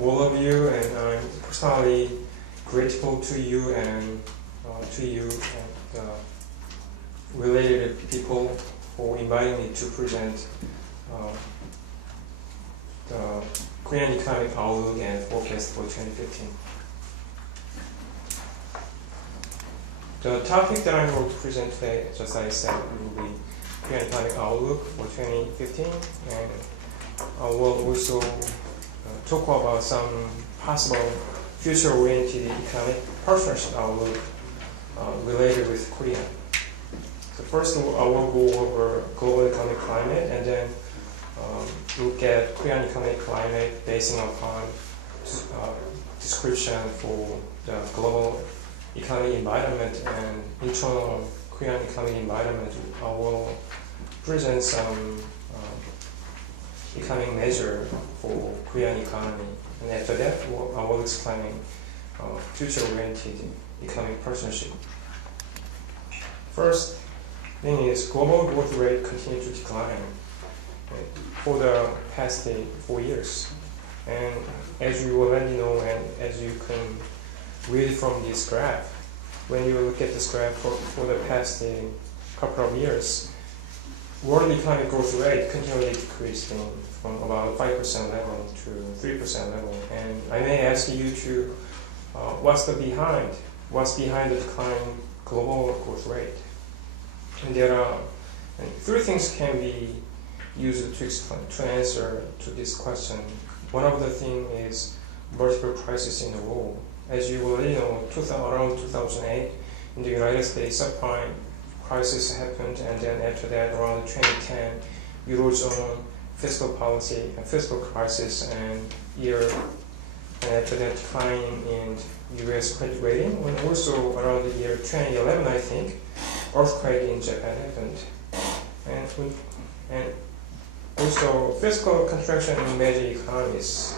all of you, and I'm personally grateful to you and related people for inviting me to present the Korean economic outlook and forecast for 2015. The topic that I'm going to present today, just as I said, will be Korean economic outlook for 2015, and I will also talk about some possible future-oriented economic partnership outlook related with Korea. So first, I will go over global economic climate, and then look at Korean economic climate based upon description for the global economic environment and internal Korean economic environment. I will present some economic measure for Korean economy, and after that I will explain future-oriented economic partnership. First thing is global growth rate continued to decline for the past 4 years, and as you already know, and as you can read from this graph, when you look at this graph for the past couple of years, world economic growth rate continually decreasing from about 5% level to 3% level. And I may ask you to what's behind the declining global growth rate? And there are three things can be used to answer to this question. One of the things is multiple crises in a row. As you already know, around 2008 in the United States, subprime crisis happened, and then after that, around 2010, Eurozone fiscal policy and fiscal crisis, and after that, decline in U.S. credit rating, and also around the year 2011, I think, earthquake in Japan happened, and also fiscal contraction in major economies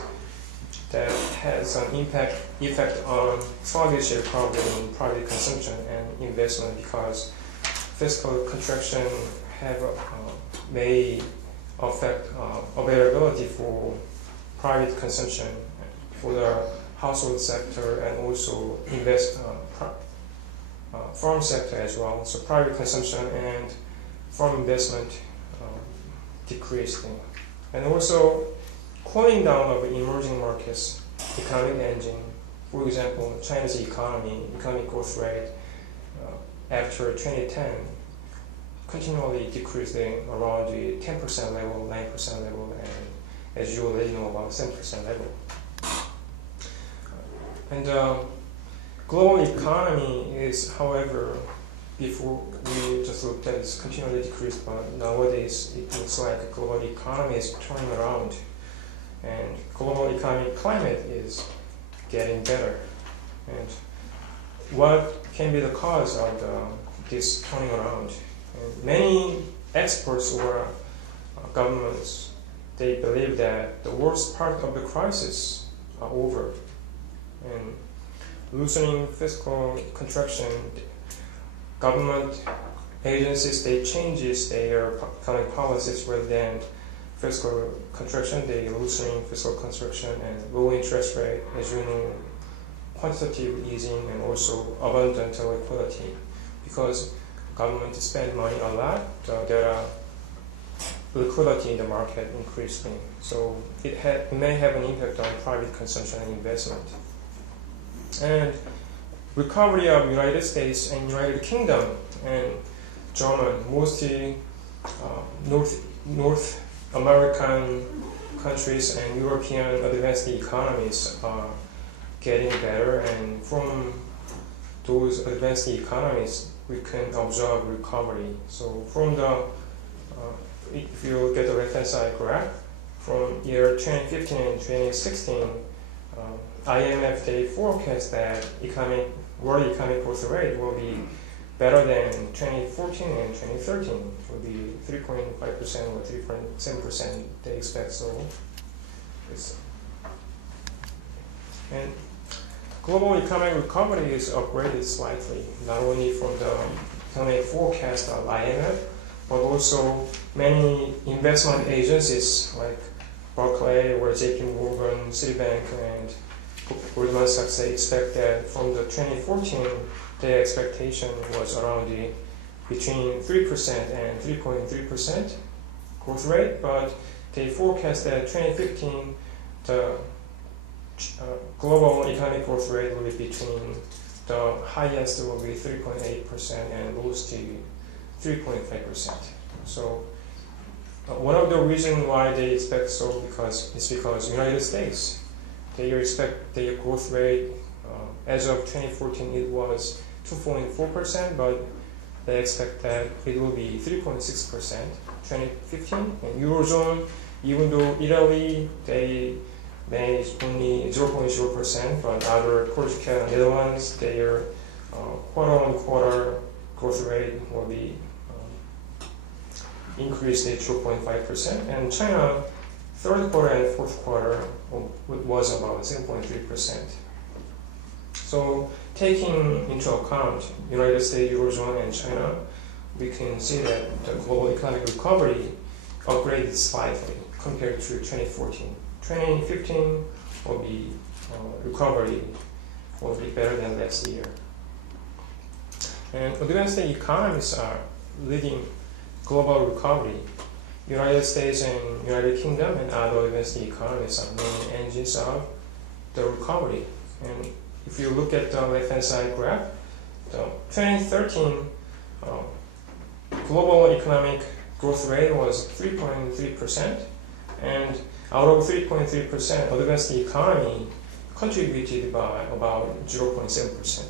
that has an effect on sluggish recovery in private consumption and investment, because fiscal contraction may affect availability for private consumption for the household sector, and also farm sector as well. So private consumption and farm investment decreasing, and also cooling down of emerging markets economic engine. For example, China's economic growth rate after 2010 continually decreasing around the 10% level, 9% level, and as you already know, about 7% level. And global economy is, however, before we just looked at it's continually decreased, but nowadays it looks like the global economy is turning around, and global economic climate is getting better. And what can be the cause of this turning around? And many experts or governments, they believe that the worst part of the crisis are over, and loosening fiscal contraction, government agencies, they changes their economic policies rather than fiscal contraction. They loosening fiscal contraction and low interest rate, as you know, quantitative easing, and also abundant liquidity. Because government spend money a lot, there are liquidity in the market increasing. So it may have an impact on private consumption and investment. And recovery of United States and United Kingdom and German, mostly North American countries and European advanced economies are getting better, and from those advanced economies we can observe recovery. So from if you look at the left-hand side graph, from year 2015 and 2016, IMF, they forecast that world economic growth rate will be better than 2014 and 2013. It will be 3.5% or 3.7%, they expect. So and global economic recovery is upgraded slightly, not only from the economic forecast of IMF, but also many investment agencies like Barclays or JP Morgan, Citibank, and Goldman Sachs, they expect that from the 2014, their expectation was around between 3% and 3.3% growth rate, but they forecast that 2015, the global economic growth rate will be between the highest will be 3.8% and lowest 3.5%. So one of the reasons why they expect so is because United States, they expect their growth rate as of 2014 it was 2.4%, but they expect that it will be 3.6% 2015. And Eurozone, even though Italy they managed only 0.0%, but other Portugal and Netherlands, their quarter-on-quarter growth rate will be increased at 0.5%, and China third quarter and fourth quarter was about 0.3%. So taking into account United States, Eurozone, and China, we can see that the global economic recovery upgraded slightly compared to 2014. 2015 will be recovery will be better than last year. And advanced economies are leading global recovery. United States and United Kingdom and other advanced economies are main engines of the recovery. And if you look at the left-hand side graph, the 2013 global economic growth rate was 3.3%, and out of 3.3%, advanced economy contributed by about 0.7%.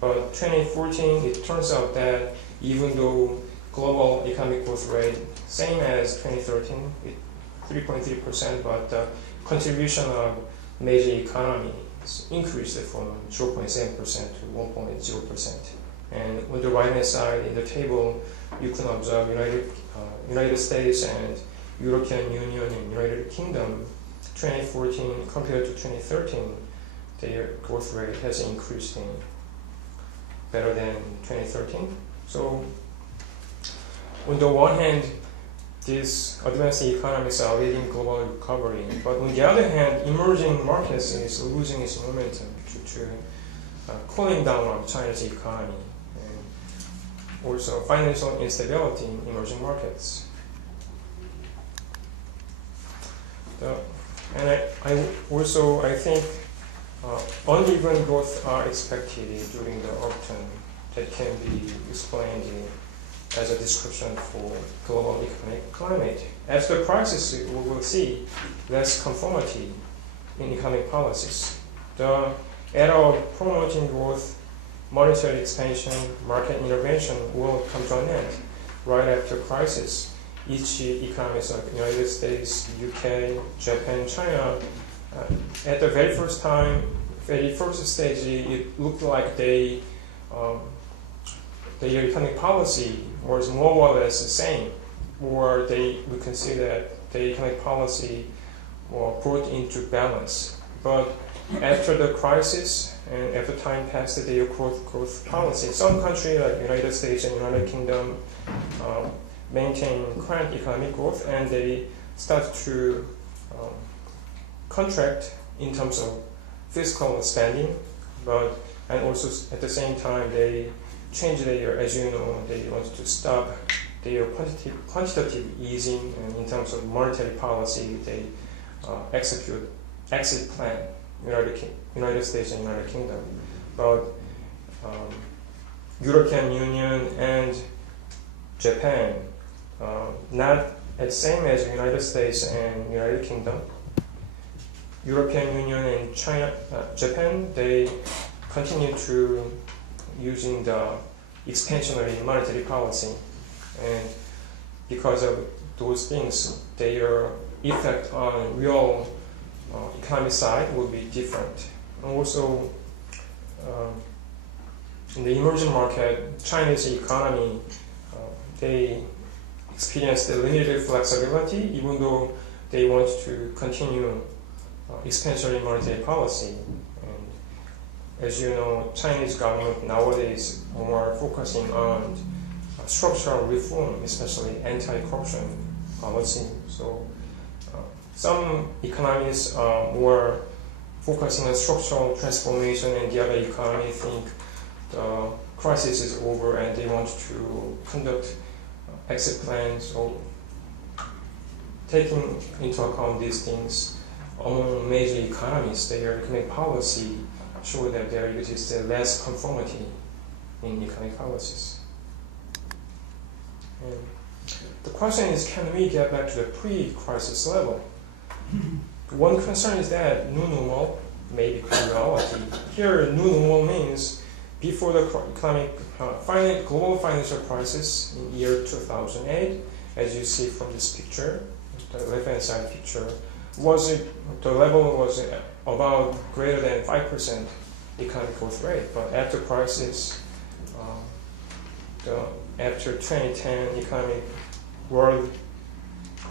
But 2014, it turns out that even though global economic growth rate same as 2013, 3.3%, but the contribution of major economies increased from 0.7% to 1.0%. And on the right-hand side in the table, you can observe United States and European Union and United Kingdom 2014 compared to 2013, their growth rate has increased better than 2013. So on the one hand, these advanced economies are leading global recovery, but on the other hand, emerging markets is losing its momentum due to cooling down of China's economy and also financial instability in emerging markets. And I think uneven growth are expected during the autumn that can be explained as a description for global economic climate. After crisis, we will see less conformity in economic policies. The era of promoting growth, monetary expansion, market intervention will come to an end right after crisis. Each economies like United States, UK, Japan, China, at the very first stage, it looked like their economic policy was more or less the same, or we can see that the economic policy was brought into balance. But after the crisis and after time passed, their growth policy, some countries like United States and United Kingdom maintain current economic growth, and they start to contract in terms of fiscal spending, and also at the same time they change their, as you know, they want to stop their quantitative easing, and in terms of monetary policy, they execute exit plan, United States and United Kingdom. But European Union and Japan, not as same as United States and United Kingdom. European Union and Japan, they continue to using the expansionary monetary policy, and because of those things, their effect on real economic side will be different. And also, in the emerging market, China's economy, they experience the limited flexibility, even though they want to continue expansionary monetary policy. And as you know, Chinese government nowadays more focusing on structural reform, especially anti-corruption policy. So some economies are more focusing on structural transformation, and the other economy think the crisis is over and they want to conduct exit plans. So taking into account these things, among major economies, their economic policy show that there exists less conformity in economic policies. And the question is, can we get back to the pre-crisis level? One concern is that new normal may become reality. Here, new normal means before the global financial crisis in year 2008, as you see from this picture, the left-hand side picture, the level was about greater than 5% economic growth rate. But after crisis, after 2010, world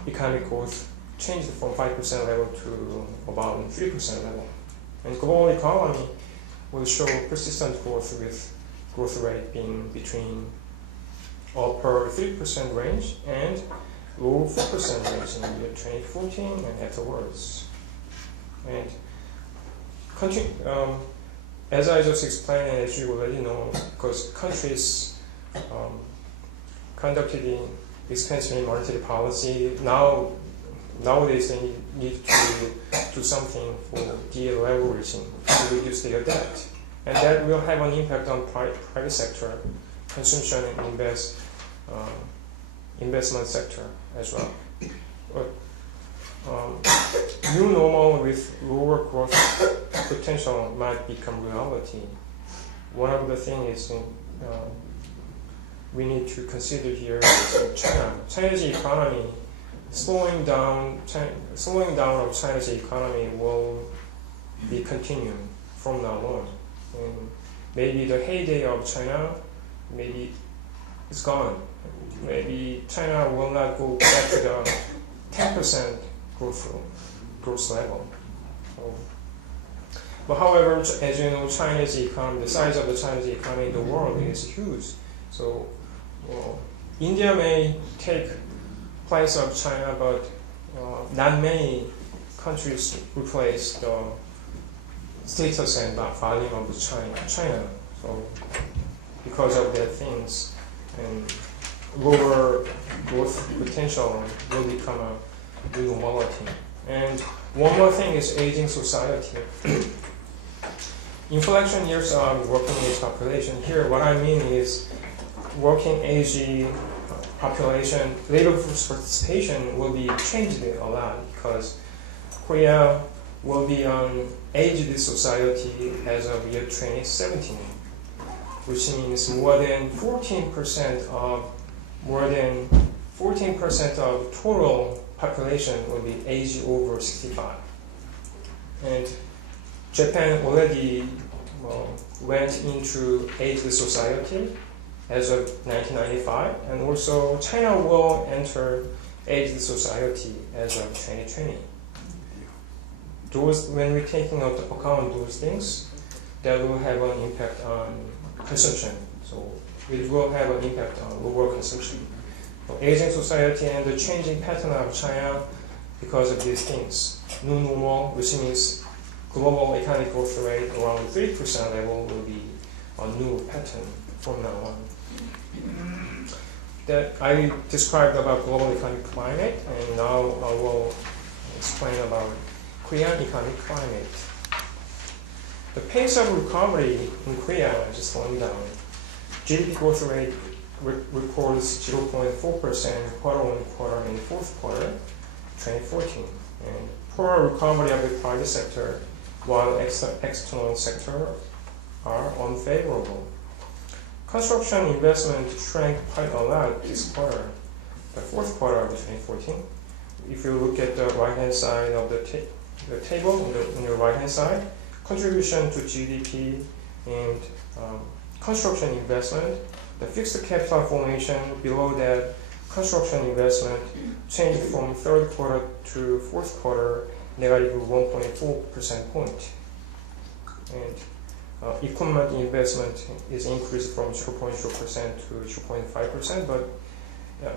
economic growth changed from 5% level to about 3% level. And global economy will show persistent growth with growth rate being between upper 3% range and low 4% range in the year 2014 and afterwards. And as I just explained, and as you already know, because countries conducted expansionary monetary policy, nowadays they need to do something for de-leveraging to reduce their debt. And that will have an impact on private sector, consumption and investment sector as well. But new normal with lower growth potential might become reality. One of the things is we need to consider here is China. China's economy, slowing down of China's economy will be continuing from now on. And maybe the heyday of China maybe is gone. Maybe China will not go back to the 10% growth level. But however, as you know, China's economy, the size of the Chinese economy in the world is huge. So India may take place of China, but not many countries replace the status and volume of China. So because of that things, and lower growth potential will become a new normality. And one more thing is aging society. Inflection years of working age population. Here, what I mean is working age population, labor force participation will be changed a lot because Korea will be an aged society as of year 2017, which means more than 14% of total population will be aged over 65. And Japan already went into aged society as of 1995, and also China will enter aged society as of 2020. When we're taking into account those things, that will have an impact on consumption. So it will have an impact on lower consumption. So aging society and the changing pattern of China because of these things. New normal, which means global economic growth rate around 3% level will be a new pattern from now on. That I described about global economic climate, and now I will explain about Korean economic climate. The pace of recovery in Korea is slowing down. GDP growth rate records 0.4% quarter-on-quarter in fourth quarter 2014, and poor recovery of the private sector, while external sector are unfavorable. Construction investment shrank quite a lot this quarter, the fourth quarter of 2014. If you look at the right-hand side of the table, on the right-hand side, contribution to GDP and construction investment, the fixed capital formation below that construction investment changed from third quarter to fourth quarter negative 1.4% point. And equipment investment is increased from 0.0% to 0.5%, but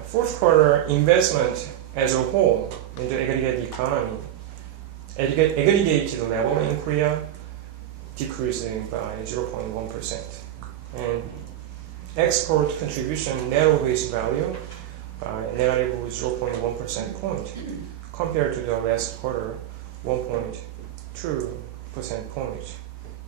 fourth quarter investment as a whole in the aggregate economy, aggregated level in Korea decreasing by 0.1%. And export contribution net of its value by negative 0.1% point compared to the last quarter, 1.2% point.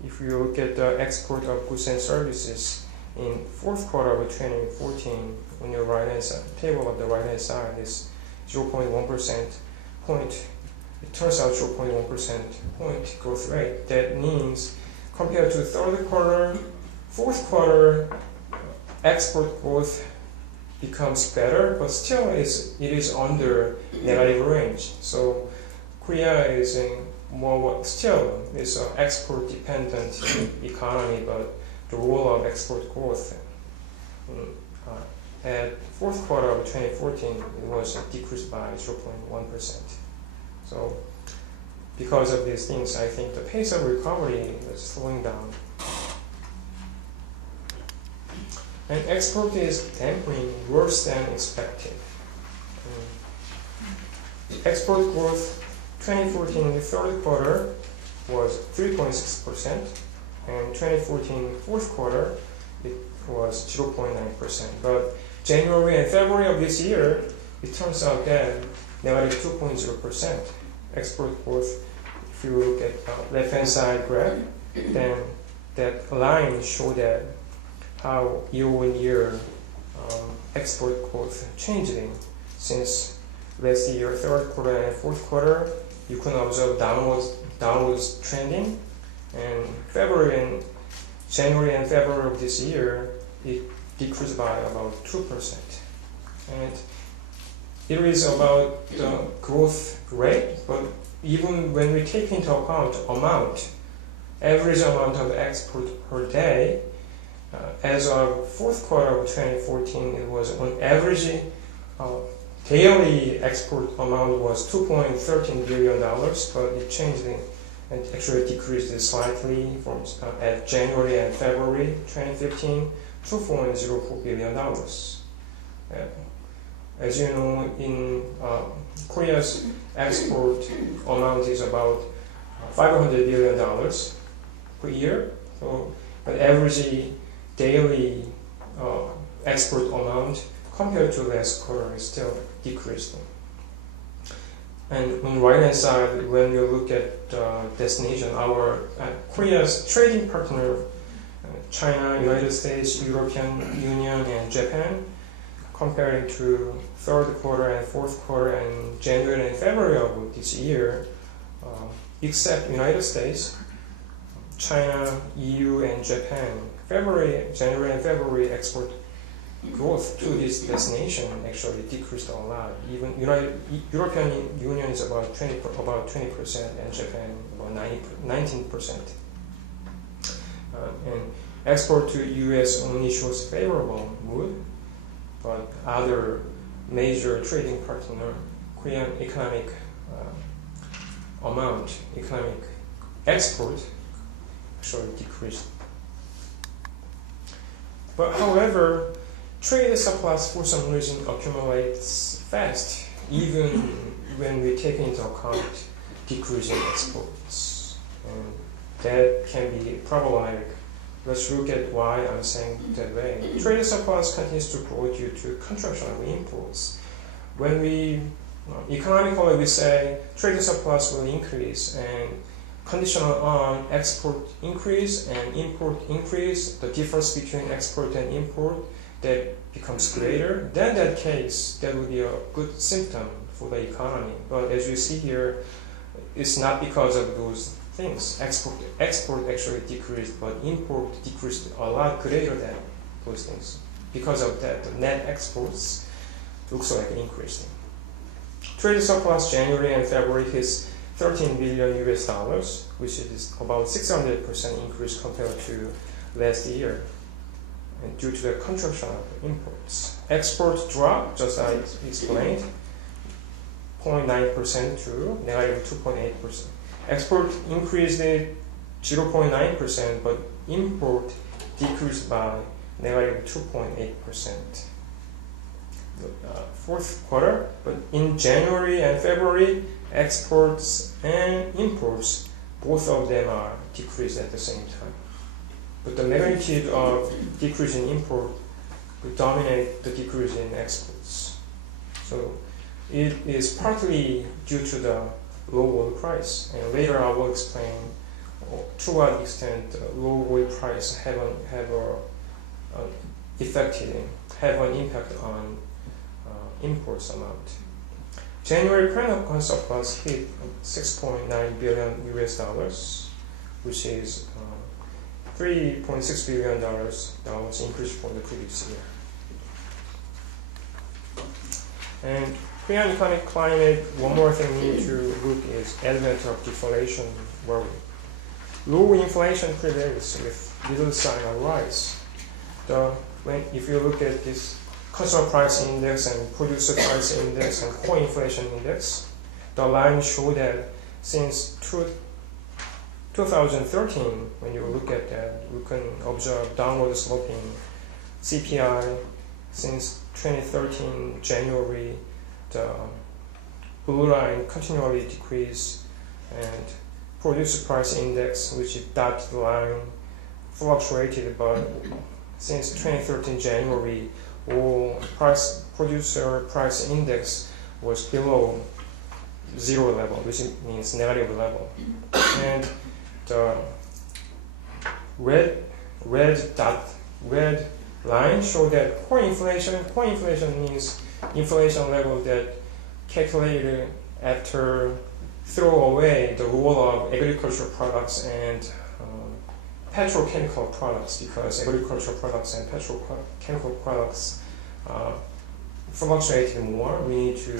If you look at the export of goods and services in fourth quarter of 2014, on your right-hand side, table of the right-hand side is 0.1% point. It turns out 0.1% point growth rate. That means compared to third quarter, fourth quarter, export growth becomes better, but still it is under negative range. So Korea is in still is an export dependent economy, but the role of export growth at fourth quarter of 2014 it was decreased by 0.1%. So because of these things, I think the pace of recovery is slowing down. And export is dampening worse than expected. Export growth 2014 in the third quarter was 3.6%, and 2014 fourth quarter it was 0.9%. But January and February of this year, it turns out that negative 2.0% export growth. If you look at left-hand side graph, then that line shows that how year-on-year export growth changing since last year, third quarter and fourth quarter. You can observe downwards trending, and January and February of this year, it decreased by about 2%. And it is about the growth rate, but even when we take into account average amount of export per day, as of fourth quarter of 2014, it was on average daily export amount was $2.13 billion, but it changed and actually decreased slightly from at January and February 2015, $2.04 billion. As you know, in Korea's export amount is about $500 billion per year. So, but average daily export amount compared to last quarter is still decreasing. And on the right-hand side, when you look at destination, our Korea's trading partner, China, United States, European Union, and Japan, comparing to third quarter and fourth quarter and January and February of this year, except United States, China, EU, and Japan, January and February export growth to this destination actually decreased a lot. Even European Union is about 20%, and Japan about 19%. And export to US only shows favorable mood, but other major trading partner, Korean economic export actually decreased. But however, trade surplus for some reason accumulates fast, even when we take into account decreasing exports. And that can be problematic. Let's look at why I'm saying that way. Trade surplus continues to grow due to contraction of imports. When we economically we say trade surplus will increase and conditional on export increase and import increase, the difference between export and import that becomes greater, then that case, that would be a good symptom for the economy. But as you see here, it's not because of those things. Export actually decreased, but import decreased a lot greater than those things. Because of that, the net exports looks like increasing. Trade surplus January and February is $13 billion US, which is about 600% increase compared to last year. And due to the contraction of imports. Exports dropped, just as I explained, 0.9% to negative 2.8%. Export increased 0.9%, but import decreased by negative 2.8%. fourth quarter, but in January and February, exports and imports, both of them are decreased at the same time. But the magnitude of decrease in import will dominate the decrease in exports. So it is partly due to the low oil price, and later I will explain to what extent low oil price have an impact on imports amount. January current surplus hit $6.9 billion US, which is $3.6 billion increase from the previous year. And Korean economic climate, one more thing we need to look is advent of deflation worry. Low inflation prevails with little sign of rise. If you look at this consumer price index and producer price index and core inflation index, the lines show that since 2013, when you look at that, you can observe downward sloping CPI. Since 2013 January, the blue line continually decreased, and producer price index, which is dotted line, fluctuated, but since 2013 January, all producer price index was below zero level, which means negative level. And the red line show that core inflation means inflation level that calculated after throw away the role of agricultural products and petrochemical products, because agricultural products and petrochemical products fluctuated more. We need to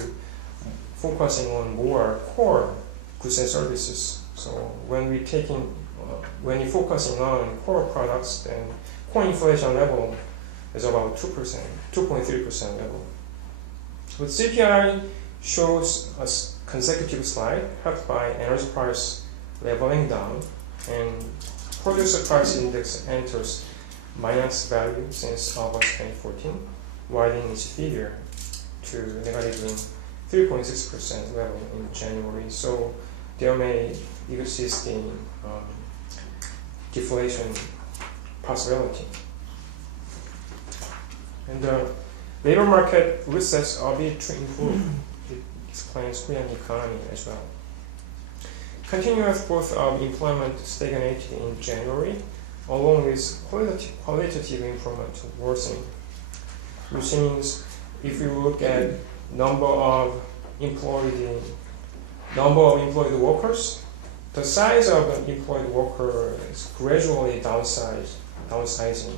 focusing on more core goods and services. So when you're focusing on core products, then core inflation level is about 2.3% level. But CPI shows a consecutive slide helped by energy price leveling down, and producer price index enters minus value since August 2014, widening its figure to negative 3.6% level in January. So there may exist in deflation possibility. And the labor market resets a bit to improve. It explains Korean economy as well. Continuous growth of employment stagnated in January, along with qualitative improvement worsening, which means if you look at number of employed workers, the size of an employed worker is gradually downsizing,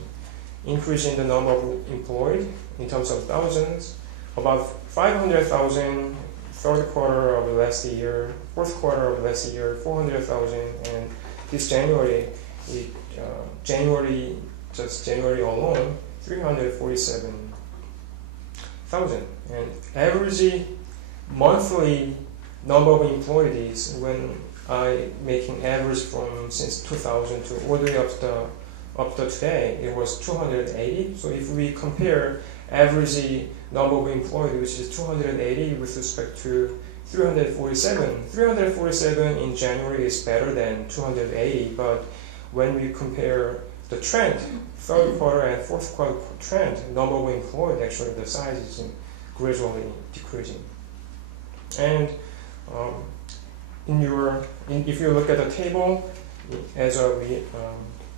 increasing the number of employed in terms of thousands, about 500,000 third quarter of last year, fourth quarter of last year, 400,000, and this January, January alone, 347,000. And average monthly number of employees, when I making average from since 2000 to all the way up to today, it was 280. So if we compare average number of employees, which is 280 with respect to 347 in January is better than 280, but when we compare the trend, third quarter and fourth quarter trend, number of employees, actually the size is gradually decreasing. And if you look at the table, as of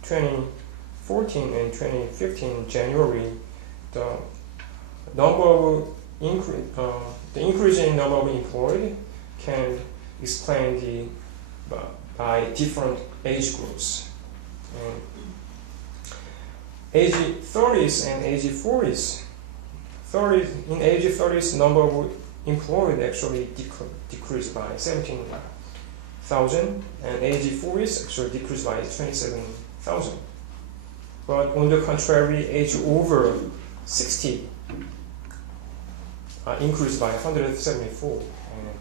2014 and 2015 January, the increase in number of employed can explain by different age groups. And age 30s and age 40s. In age 30s, number of employed actually decreased by 17,000, and age 40s actually decreased by 27,000. But on the contrary, age over 60 increased by 174, and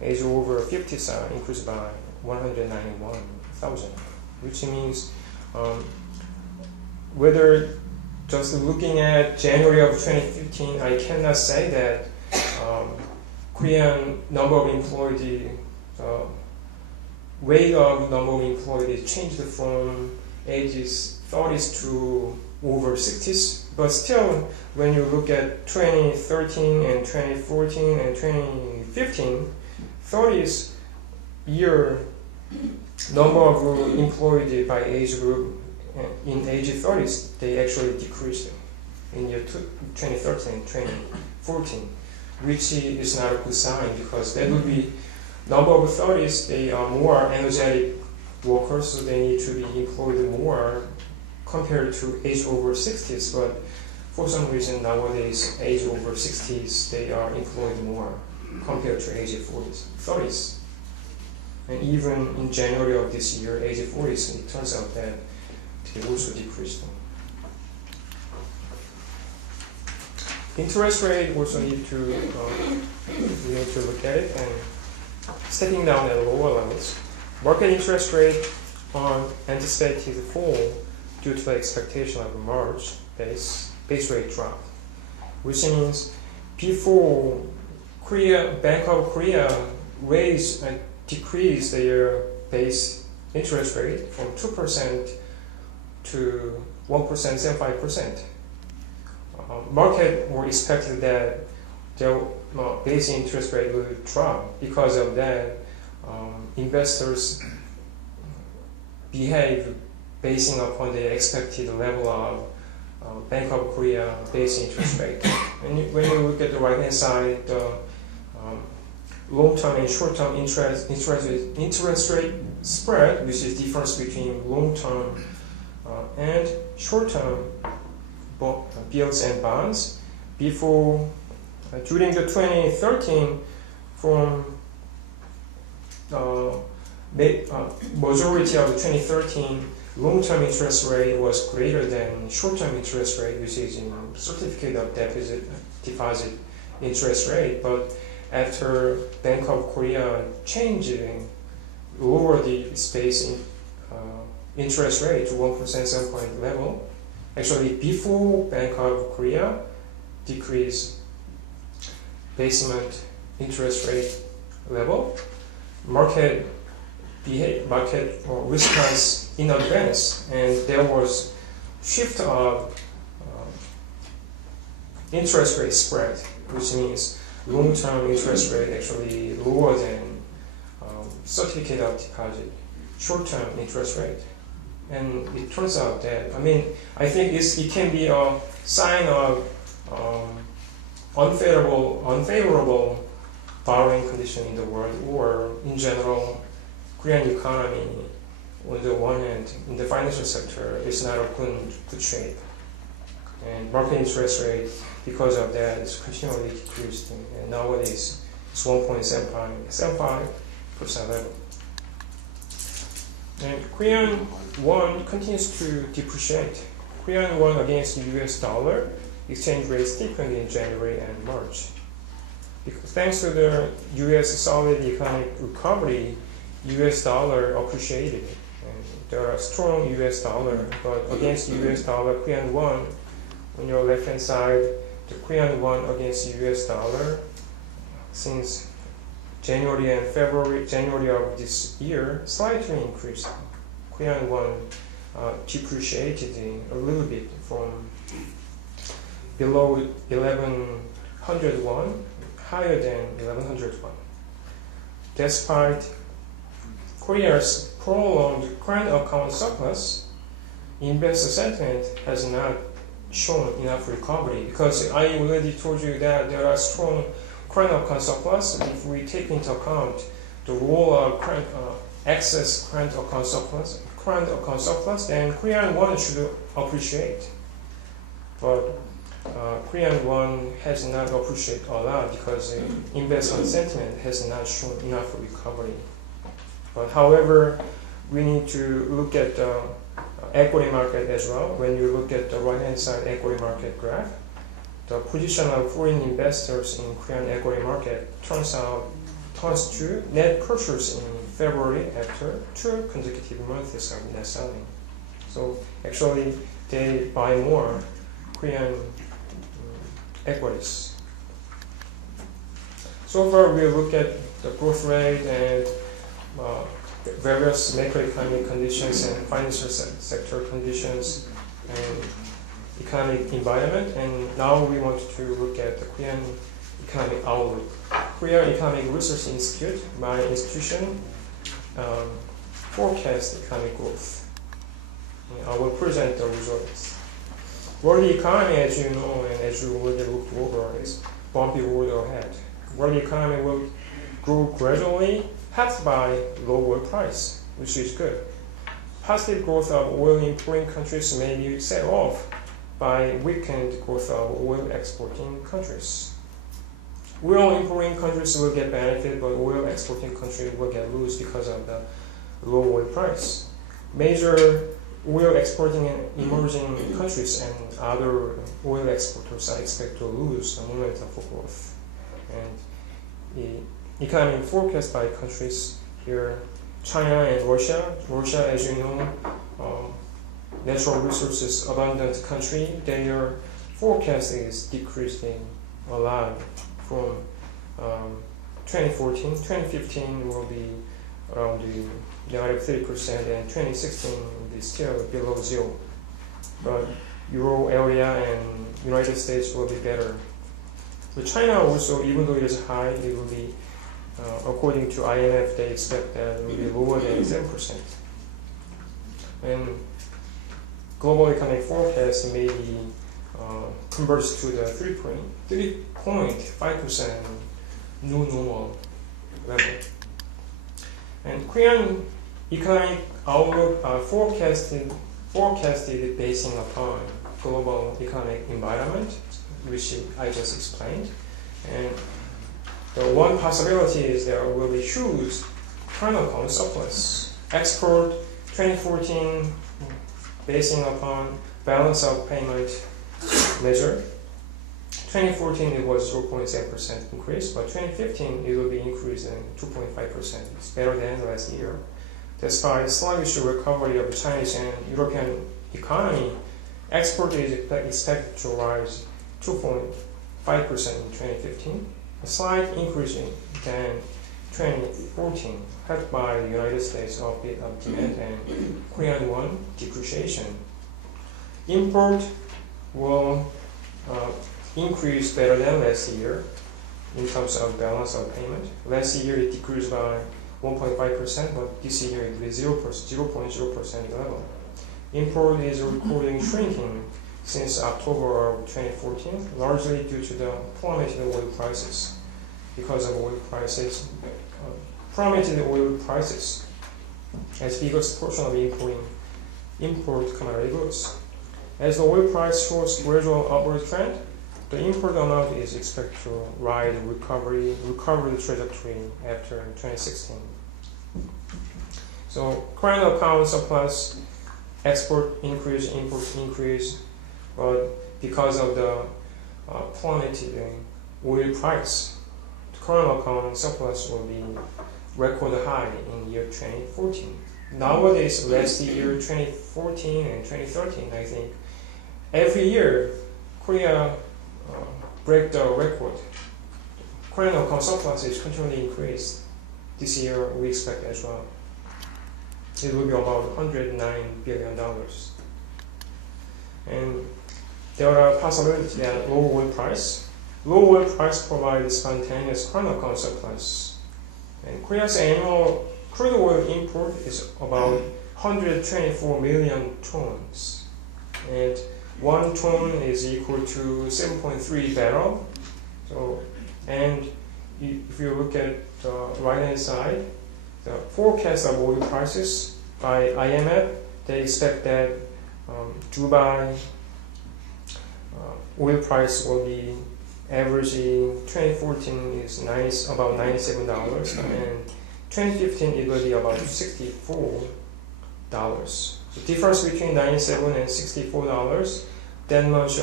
age over 50 increased by 191,000, which means whether just looking at January of 2015, I cannot say that Korean number of employees, weight of number of employees changed from ages 30s to over 60s. But still, when you look at 2013 and 2014 and 2015, 30s year number of employees by age group in age 30s, they actually decreased in year 2013 and 2014, which is not a good sign, because that would be number of 30s, they are more energetic workers, so they need to be employed more compared to age over 60s. But for some reason nowadays, age over 60s, they are employed more compared to age 40s, 30s. And even in January of this year, age 40s, it turns out that they also decreased. Interest rate also need to we need to look at it, and stepping down at lower levels. Market interest rate on anticipated fall due to the expectation of a March base rate drop, which means before Bank of Korea raised and decreased their base interest rate from 2% to 1.75%. Market were expected that their base interest rate will drop. Because of that, investors behave basing upon the expected level of Bank of Korea base interest rate. And when you look at the right hand side, the long-term and short-term interest rate spread, which is difference between long-term and short-term bills and bonds. Before, during the 2013, from majority of the 2013, long-term interest rate was greater than short-term interest rate, which is in certificate of deposit interest rate. But after Bank of Korea changing, lower the base interest rate to 1% point level. Actually, before Bank of Korea decreased basement interest rate level, market response in advance, and there was shift of interest rate spread, which means long-term interest rate actually lower than certificate of deposit short-term interest rate. And it turns out that, I think it can be a sign of unfavorable borrowing condition in the world, or in general, Korean economy, on the one hand, in the financial sector, is not a good shape. And market interest rate, because of that, is continually decreasing, and nowadays it's 1.75% level. And Korean won continues to depreciate. Korean won against the US dollar, exchange rate steepened in January and March. Because thanks to the US solid economic recovery, US dollar appreciated. And there are strong US dollar, but against the US dollar, Korean won. On your left hand side, the Korean won against the US dollar since January and January of this year slightly increased. Korean won depreciated a little bit from below 1100 won, higher than 1100 won. Despite Korea's prolonged current account surplus, investor sentiment has not shown enough recovery, because I already told you that there are strong current account surplus. If we take into account the role of excess current account surplus, then Korean won should appreciate. But Korean won has not appreciated a lot because investment sentiment has not shown enough recovery. But however, we need to look at the equity market as well. When you look at the right hand side equity market graph, the position of foreign investors in Korean equity market turns to net purchase in February after 2 consecutive months of net selling. So actually they buy more Korean equities. So far, we look at the growth rate and various macroeconomic conditions and financial sector conditions and economic environment, and now we want to look at the Korean economic outlook. Korea Economic Research Institute, my institution, forecast economic growth. I will present the results. World economy, as you know, and as you already looked over, is bumpy road ahead. World economy will grow gradually, helped by low oil price, which is good. Positive growth of oil importing countries may be set off by weakened growth of oil exporting countries. Oil importing countries will get benefit, but oil exporting countries will get lose because of the low oil price. Major oil exporting emerging countries and other oil exporters are expected to lose the momentum for growth. And the economic forecast by countries here, China and Russia. Russia, as you know, natural resources abundant country. Their forecast is decreasing a lot from 2014. 2015 will be around the negative 30%, and 2016 will be still below zero. But Euro area and United States will be better. But China also, even though it is high, it will be, according to IMF, they expect that it will be lower than 7%. And global economic forecast may be converts to the 3.5% new normal level. And Korean economic outlook are forecasted basing upon global economic environment, which I just explained. And the one possibility is there will be huge current account surplus. Export 2014 basing upon balance of payment measure. 2014 it was 0.7% increase, but 2015 it will be increased in 2.5%. It's better than last year. Despite sluggish recovery of the Chinese and European economy, export is expected to rise 2.5% in 2015, a slight increase than 2014, helped by the United States upbeat of demand and Korean won depreciation. Import will increase better than last year in terms of balance of payment. Last year it decreased by 1.5%, but this year it will be 0.0% level. Import is recording shrinking since October of 2014, largely due to the plummeted oil prices. Because of oil prices, plummeted oil prices as biggest portion of import commodity goods. As the oil price shows gradual upward trend, the import amount is expected to ride recovery trajectory after 2016. So current account surplus, export increase, import increase, but because of the plummeted oil price, the current account surplus will be record high in year 2014. Nowadays, last year 2014 and 2013, I think every year Korea break the record. Current account surplus is continually increased. This year we expect as well. It will be about $109 billion. And there are possibilities that low oil price provides spontaneous current account surplus. And Korea's annual crude oil import is about 124 million tons. And 1 ton is equal to 7.3 barrel. So, and if you look at the right-hand side, the forecast of oil prices by IMF, they expect that Dubai oil price will be averaging 2014 is about $97, and 2015 it will be about $64. The difference between $97 and $64, that much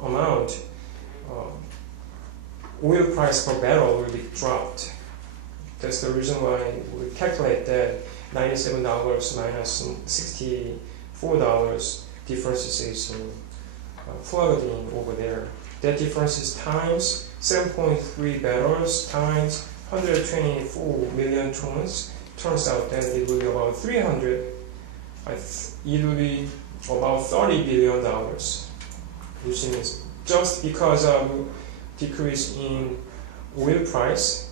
amount, oil price per barrel will be dropped. That's the reason why we calculate that $97 minus $64 difference is plugged in over there. That difference is times 7.3 barrels times 124 million tons. Turns out that it will be about 300. It will be about $30 billion, which means just because of decrease in oil price,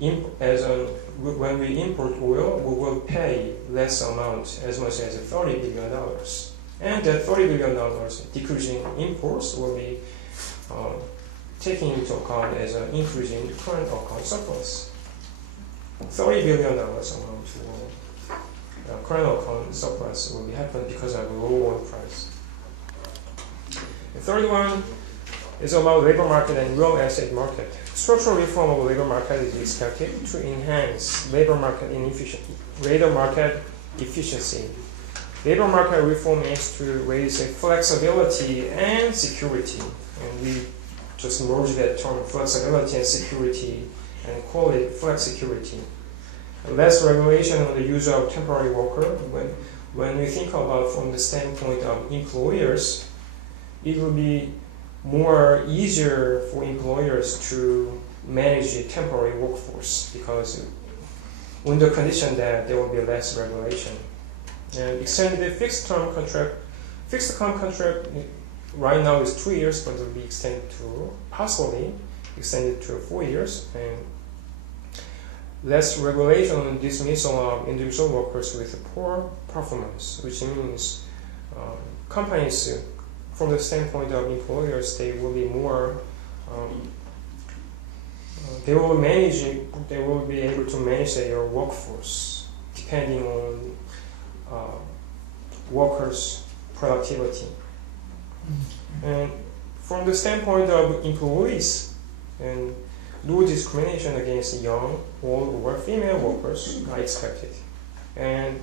when we import oil, we will pay less amount, as much as $30 billion. And that $30 billion decrease in imports will be taken into account as an increase in current account surplus. $30 billion amount current account surplus will be happen because of low oil price. The third one is about labor market and real estate market. Structural reform of the labor market is expected to enhance labor market efficiency. Labor market reform aims to raise flexibility and security, and we just merge that term flexibility and security and call it flex security. Less regulation on the use of temporary worker. When we think about from the standpoint of employers, it will be more easier for employers to manage a temporary workforce because on the condition that there will be less regulation. And extended fixed term contract right now is 2 years, but it will be extended to possibly extended to 4 years, and less regulation on dismissal of individual workers with poor performance, which means companies, from the standpoint of employers, they will be more. They will be able to manage their workforce depending on workers' productivity. And from the standpoint of employees, and no discrimination against young, old, or female workers are expected. And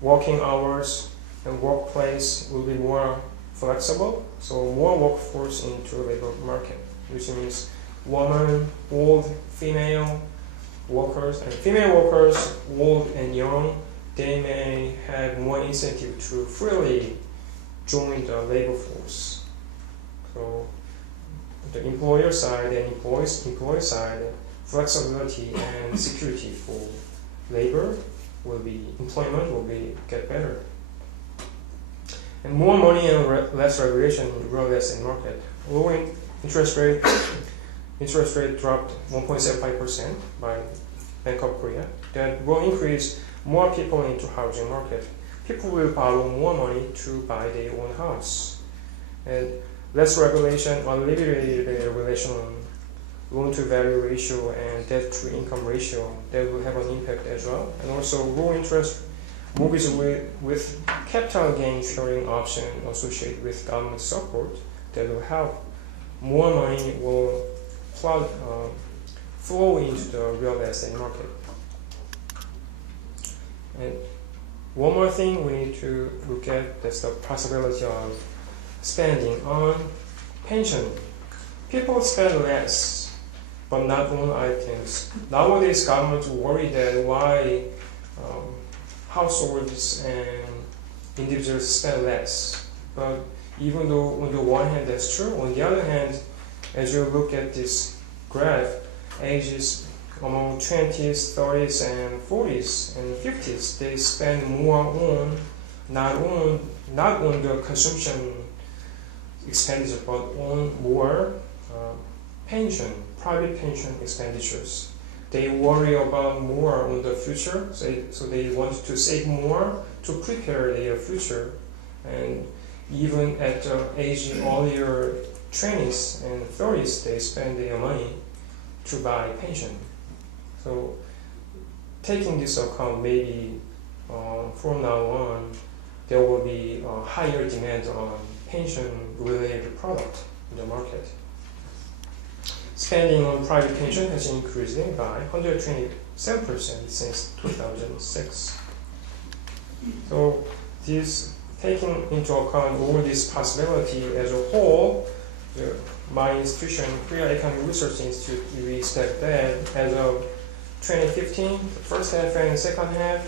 working hours and workplace will be more flexible, so more workforce into the labor market, which means women, old, female workers, and female workers, old and young, they may have more incentive to freely join the labor force. So the employer side and employee side, flexibility and security for labor employment will get better. And more money and less regulation in real estate market. Low interest rate dropped 1.75% by Bank of Korea. That will increase more people into housing market. People will borrow more money to buy their own house. And less regulation, unlimited regulation on loan-to-value ratio and debt-to-income ratio, that will have an impact as well. And also low interest mortgage with capital gain sharing option associated with government support, that will help more money will flow into the real estate market. And one more thing we need to look at, that's the possibility of spending on pension. People spend less, but not on items. Nowadays, governments worry that why households and individuals spend less. But even though on the one hand that's true, on the other hand, as you look at this graph, ages among 20s, 30s, and 40s and 50s, they spend more on not on the consumption expenditure, but on more private pension expenditures. They worry about more on the future, so they want to save more to prepare their future. And even at the age earlier 20s and 30s, they spend their money to buy pension. So taking this account, maybe from now on, there will be a higher demand on pension-related product in the market. Spending on private pension has increased by 127% since 2006. So this, taking into account all this possibility as a whole, my institution, Korea Economic Research Institute, we expect that as of 2015, the first half and second half,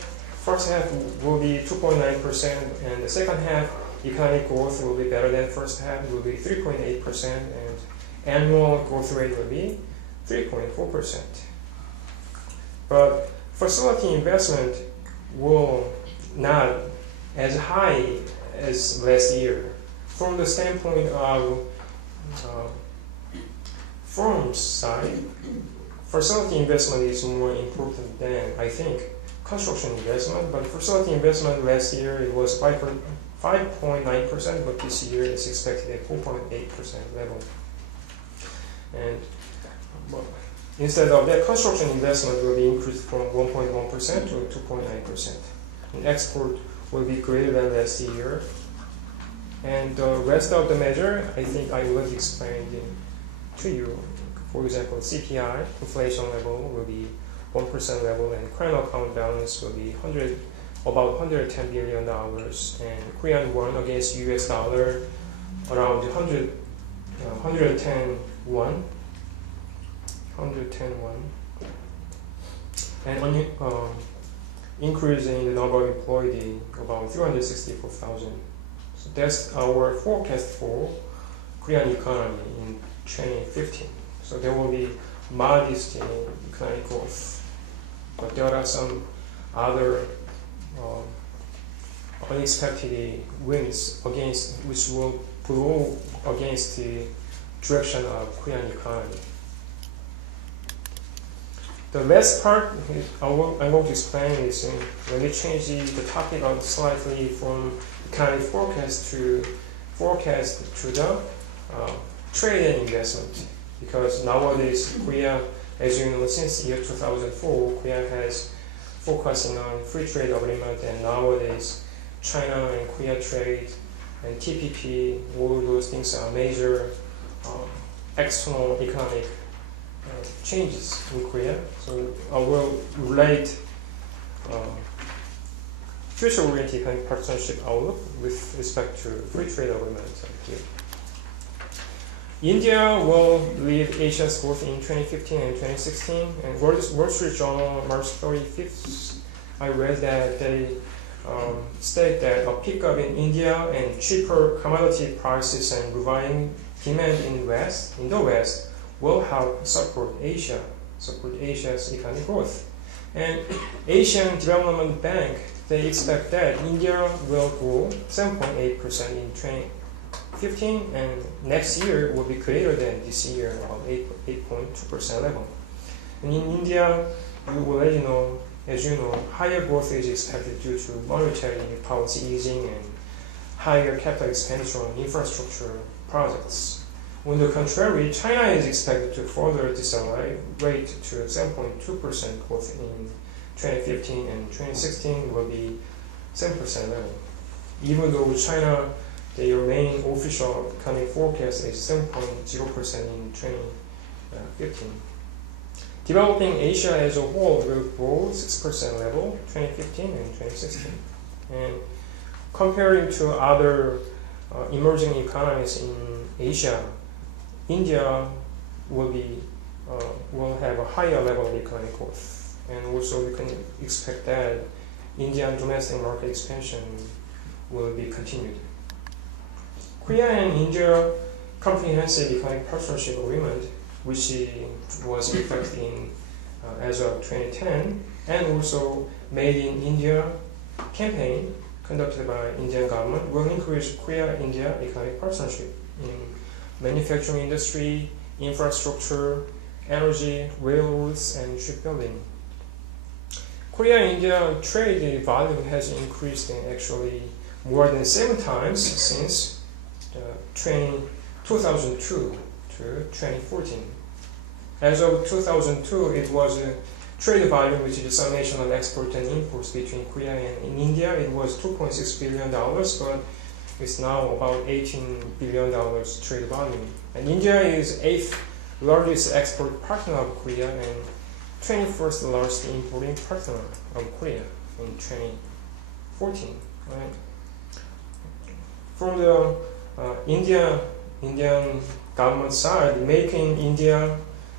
first half will be 2.9%, and the second half economic growth will be better than first half, will be 3.8%, and annual growth rate will be 3.4%. But facility investment will not as high as last year. From the standpoint of firm's side, facility investment is more important than, I think, construction investment. But facility investment last year it was 5.9%, but this year it's expected at 4.8% level. And instead of that, construction investment will be increased from 1.1% to 2.9%. And export will be greater than last year. And the rest of the measure, I think I already explained to you. For example, CPI, inflation level will be 1% level, and current account balance will be about $110 billion, and Korean won against US dollar around 110 won. And increase in the number of employees about 364,000. So that's our forecast for Korean economy in 2015. So there will be modest economic growth, but there are some other unexpected winds which will blow against the direction of Korean economy. The last part I'm going to explain is when we change the topic out slightly from economic forecast to the trade and investment. Because nowadays Korea, as you know, since year 2004, Korea has focusing on free trade agreement, and nowadays China and Korea trade and TPP, all those things are major external economic changes in Korea. So I will relate future-oriented economic partnership outlook with respect to free trade agreement here. India will lead Asia's growth in 2015 and 2016. And Wall Street Journal, March 35th, I read that they state that a pickup in India and cheaper commodity prices and reviving demand in the West will help support Asia's economic growth. And Asian Development Bank, they expect that India will grow 7.8% in 2015, and next year will be greater than this year, about 8.2% level. And in India, as you know, higher growth is expected due to monetary policy easing and higher capital expenditure on infrastructure projects. On the contrary, China is expected to further decelerate to 7.2% growth in 2015, and 2016 will be 7% level. Even though China, their main official economic forecast is 7.0% in 2015. Developing Asia as a whole will grow 6% level 2015 and 2016. And comparing to other emerging economies in Asia, India will have a higher level of economic growth, and also we can expect that Indian domestic market expansion will be continued. Korea and India Comprehensive Economic Partnership Agreement, which was reflected as of 2010, and also Made in India campaign conducted by Indian government, will increase Korea-India economic partnership in manufacturing industry, infrastructure, energy, railroads, and shipbuilding. Korea-India trade volume has increased actually more than 7 times since 2002 to 2014. As of 2002, it was a trade volume, which is the summation of export and imports between Korea and India. It was $2.6 billion, but it's now about $18 billion trade volume. And India is 8th largest export partner of Korea and 21st largest importing partner of Korea in 2014. Right? From the Indian government side, Make in India,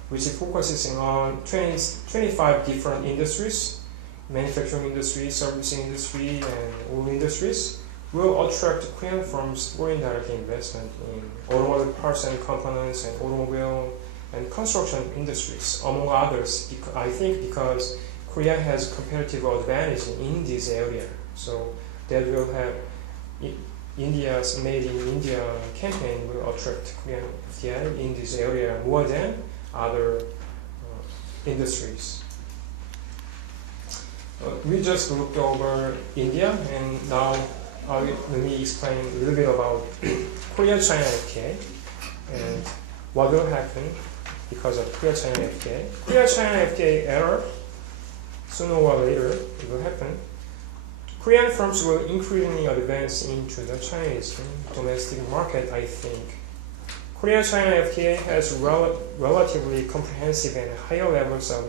which focuses on 25 different industries, manufacturing industry, service industry, and all industries, will attract Korean firms foreign direct investment in automotive parts and components and automobile and construction industries, among others. I think because Korea has competitive advantage in this area, so that will have India's Made in India campaign will attract Korean FDI in this area more than other industries. We just looked over India, and now let me explain a little bit about Korea-China FTA and what will happen because of Korea-China FTA. Korea-China FTA error, sooner or later, it will happen. Korean firms will increasingly advance into the Chinese domestic market, I think. Korea-China FTA has relatively comprehensive and higher levels of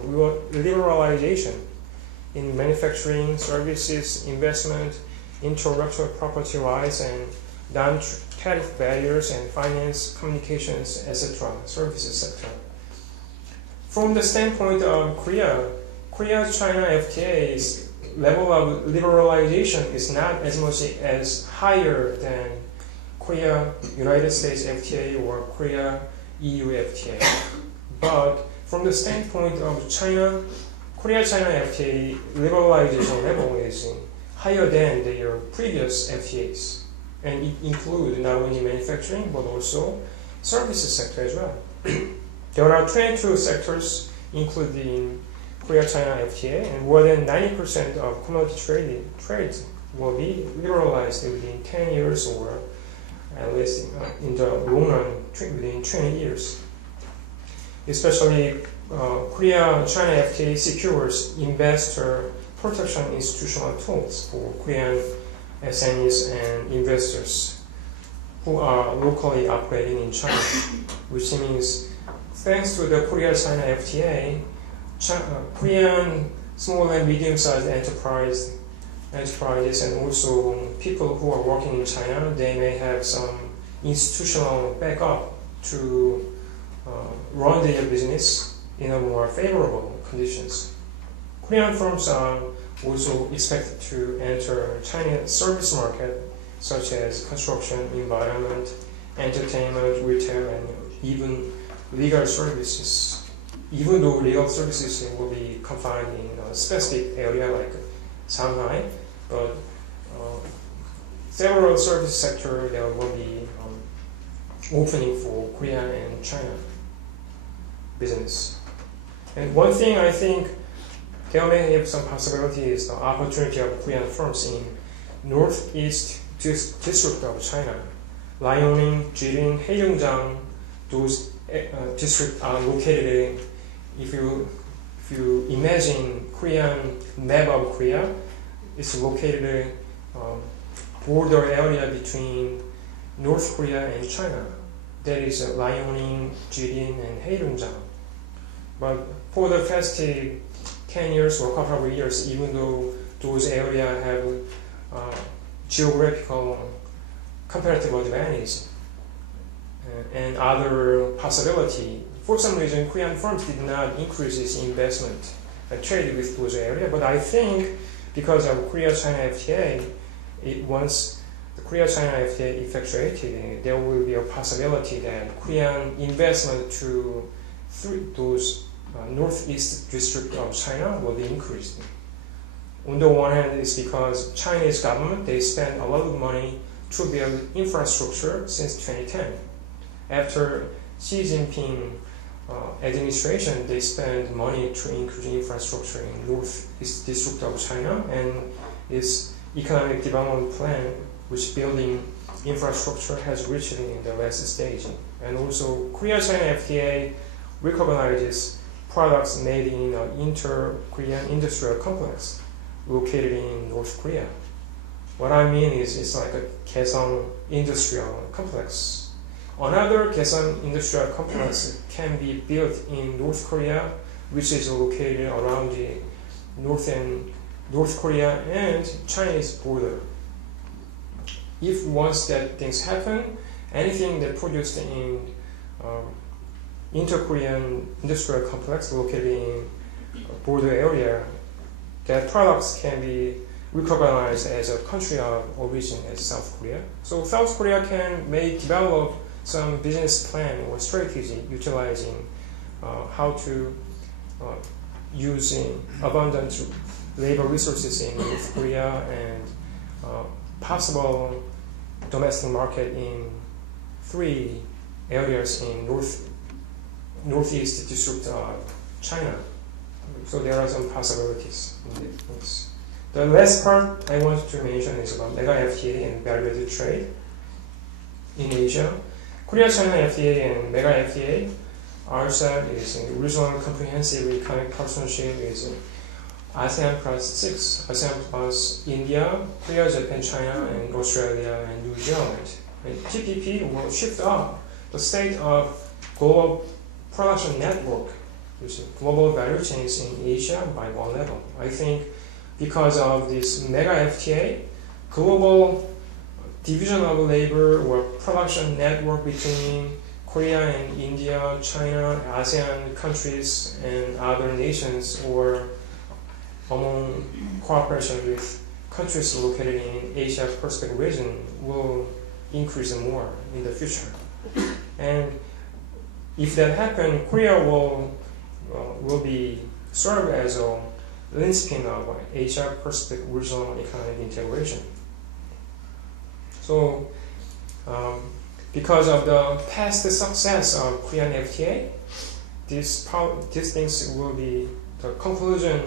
liberalization in manufacturing, services, investment, intellectual property rights, and non-tariff barriers and finance, communications, etc., services sector. From the standpoint of Korea, Korea-China FTA's level of liberalization is not as much as higher than Korea-United States FTA or Korea-EU FTA. But from the standpoint of China, Korea-China FTA liberalization level is higher than their previous FTAs, and it includes not only manufacturing but also services sector as well. There are 22 sectors included in Korea-China FTA, and more than 90% of commodity trade will be liberalized within 10 years or at least in the long run within 20 years. Especially Korea-China FTA secures investor protection institutional tools for Korean SMEs and investors who are locally operating in China, which means thanks to the Korea-China FTA, Korean small and medium-sized enterprises and also people who are working in China, they may have some institutional backup to run their business in a more favorable conditions. Korean firms are also expected to enter China's service market, such as construction, environment, entertainment, retail, and even legal services. Even though legal services will be confined in a specific area like Shanghai, but several service sectors there will be opening for Korea and China business. And one thing I think there may have some possibility is the opportunity of Korean firms in northeast district of China. Liaoning, Jilin, Heilongjiang, those districts are located. If you imagine Korean map of Korea, it's located border area between North Korea and China. That is Liaoning, Jilin, and Heilongjiang. But for the past 10 years or couple of years, even though those areas have geographical comparative advantage and other possibility, for some reason Korean firms did not increase its investment and trade with those areas. But I think because of Korea-China FTA, once the Korea-China FTA effectuated, there will be a possibility that Korean investment to those northeast district of China will be increased. On the one hand, it's because Chinese government, they spend a lot of money to build infrastructure since 2010. After Xi Jinping administration, they spend money to increase infrastructure in northeast district of China, and its economic development plan, which building infrastructure has reached in the last stage. And also, Korea-China FTA recognizes products made in an inter-Korean industrial complex located in North Korea. What I mean is it's like a Kaesong industrial complex. Another Kaesong industrial complex can be built in North Korea, which is located around the North Korea and Chinese border. If once that things happen, anything that produced in inter-Korean industrial complex located in border area, that products can be recognized as a country of origin as South Korea. So South Korea may develop some business plan or strategy utilizing how to using abundant labor resources in North Korea and possible domestic market in 3 areas in northeast district of China. So there are some possibilities in this. The last part I want to mention is about mega FTA and value-added trade in Asia. Korea-China FTA and mega FTA, RCEP is an original comprehensive economic partnership is ASEAN plus 6, ASEAN plus India, Korea, Japan, China, and Australia and New Zealand. And TPP will shift up the state of global production network, global value chains in Asia by 1 level. I think because of this mega FTA, global division of labor or production network between Korea and India, China, ASEAN countries, and other nations, or among cooperation with countries located in Asia Pacific region will increase more in the future. And if that happens, Korea will be served as a linchpin of Asia Pacific regional economic integration. So, because of the past success of Korean FTA, these things will be the conclusion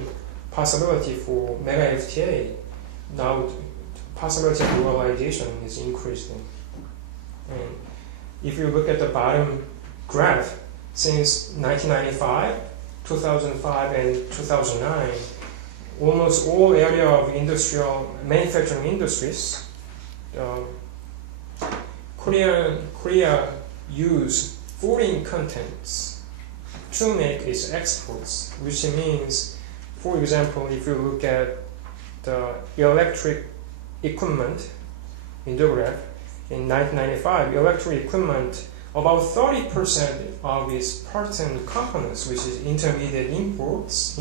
possibility for mega FTA. Now, possibility of globalization is increasing. And if you look at the bottom graph, since 1995, 2005, and 2009, almost all area of industrial manufacturing industries, Korea use foreign contents to make its exports, which means, for example, if you look at the electric equipment in the graph, in 1995, electric equipment, about 30% of its parts and components, which is intermediate inputs,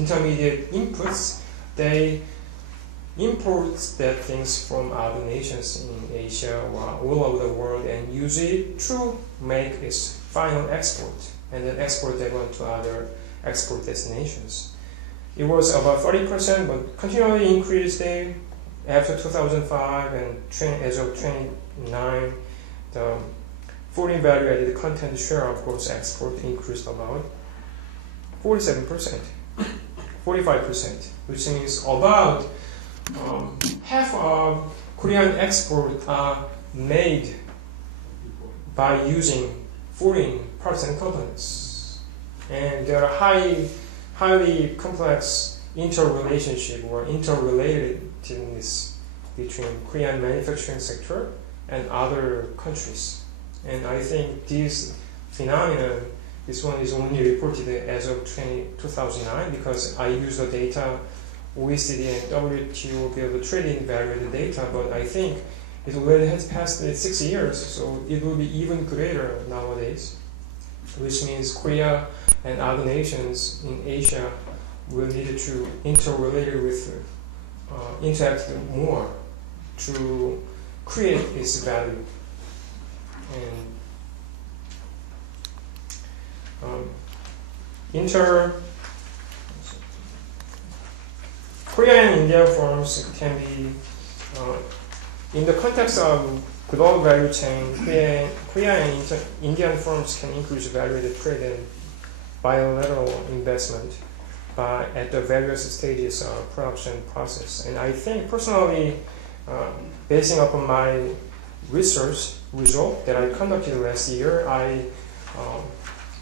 they import that things from other nations in Asia or all over the world and use it to make its final export, and then export that one to other export destinations. It was about 30%, but continually increased after 2005, and as of 2009, the foreign value-added content share of gross export increased about 47%, 45%, which means about half of Korean exports are made by using foreign parts and components. And there are highly complex interrelationship or interrelatedness between Korean manufacturing sector and other countries. And I think this phenomenon, this one is only reported as of 2009 because I use the data OECD and WTO Global Trading Value data, but I think it already has passed 6 years, so it will be even greater nowadays, which means Korea and other nations in Asia will need to interact more to create its value. And Korea and India firms can be, in the context of global value chain, Korea and Indian firms can increase value-added trade and bilateral investment at the various stages of production process. And I think personally, basing upon my research result that I conducted last year, I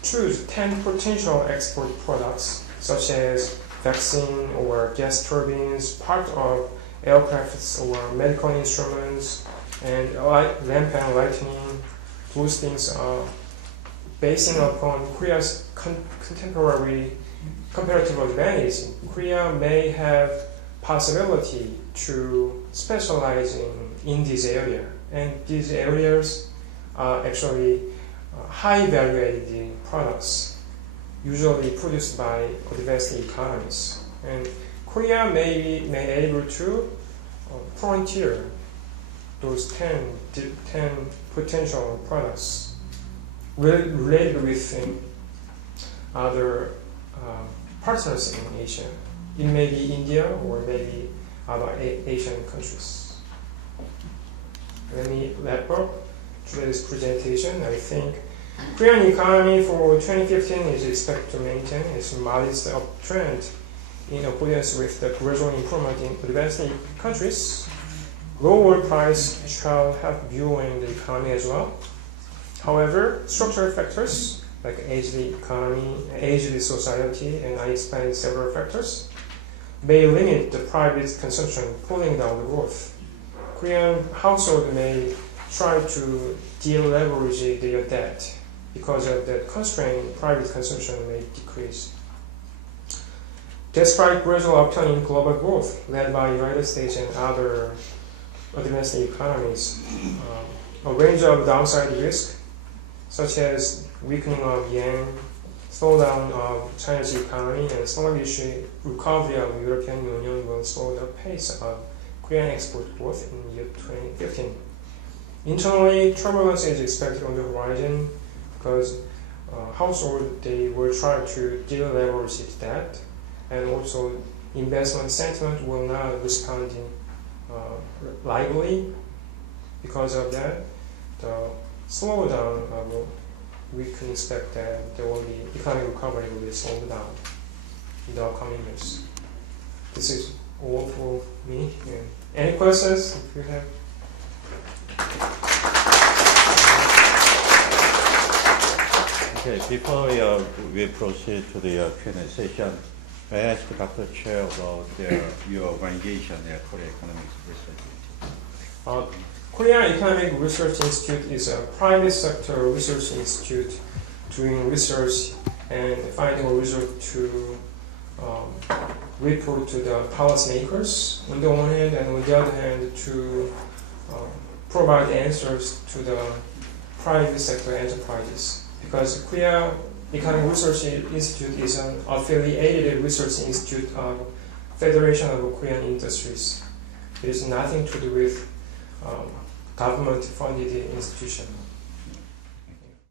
choose 10 potential export products such as vaccine or gas turbines, part of aircrafts or medical instruments, and lamp and lighting. Those things are basing upon Korea's contemporary comparative advantage. Korea may have possibility to specialize in this area, and these areas are actually high value-added products usually produced by advanced economies. And Korea may able to frontier those 10 potential products related with other partners in Asia. It may be India or maybe other Asian countries. Let me wrap up today's presentation. I think Korean economy for 2015 is expected to maintain its modest uptrend in accordance with the gradual improvement in advanced countries. Low oil price shall help buoying the economy as well. However, structural factors like aged economy, aged society, and I explained several factors, may limit the private consumption, pulling down the growth. Korean households may try to deleverage their debt. Because of that constraint, private consumption may decrease. Despite gradual upturn in global growth led by United States and other advanced economies, a range of downside risks, such as weakening of yen, slowdown of China's economy, and sluggish recovery of European Union will slow the pace of Korean export growth in year 2015. Internally, turbulence is expected on the horizon because households, they will try to deleverage its debt, and also investment sentiment will not respond lively. Because of that, the slowdown, we can expect that there will be economic recovery will be slowed down in the upcoming years. This is all for me. Yeah. Any questions if you have? Okay, before we proceed to the Q&A session, I ask Dr. Chair about your organization, the Korea Economics Research Institute. Korea Economic Research Institute is a private sector research institute doing research and finding a result to report to the policymakers on the one hand, and on the other hand to provide answers to the private sector enterprises. Because Korea Economic Research Institute is an affiliated research institute of Federation of Korean Industries. It has nothing to do with government-funded institution.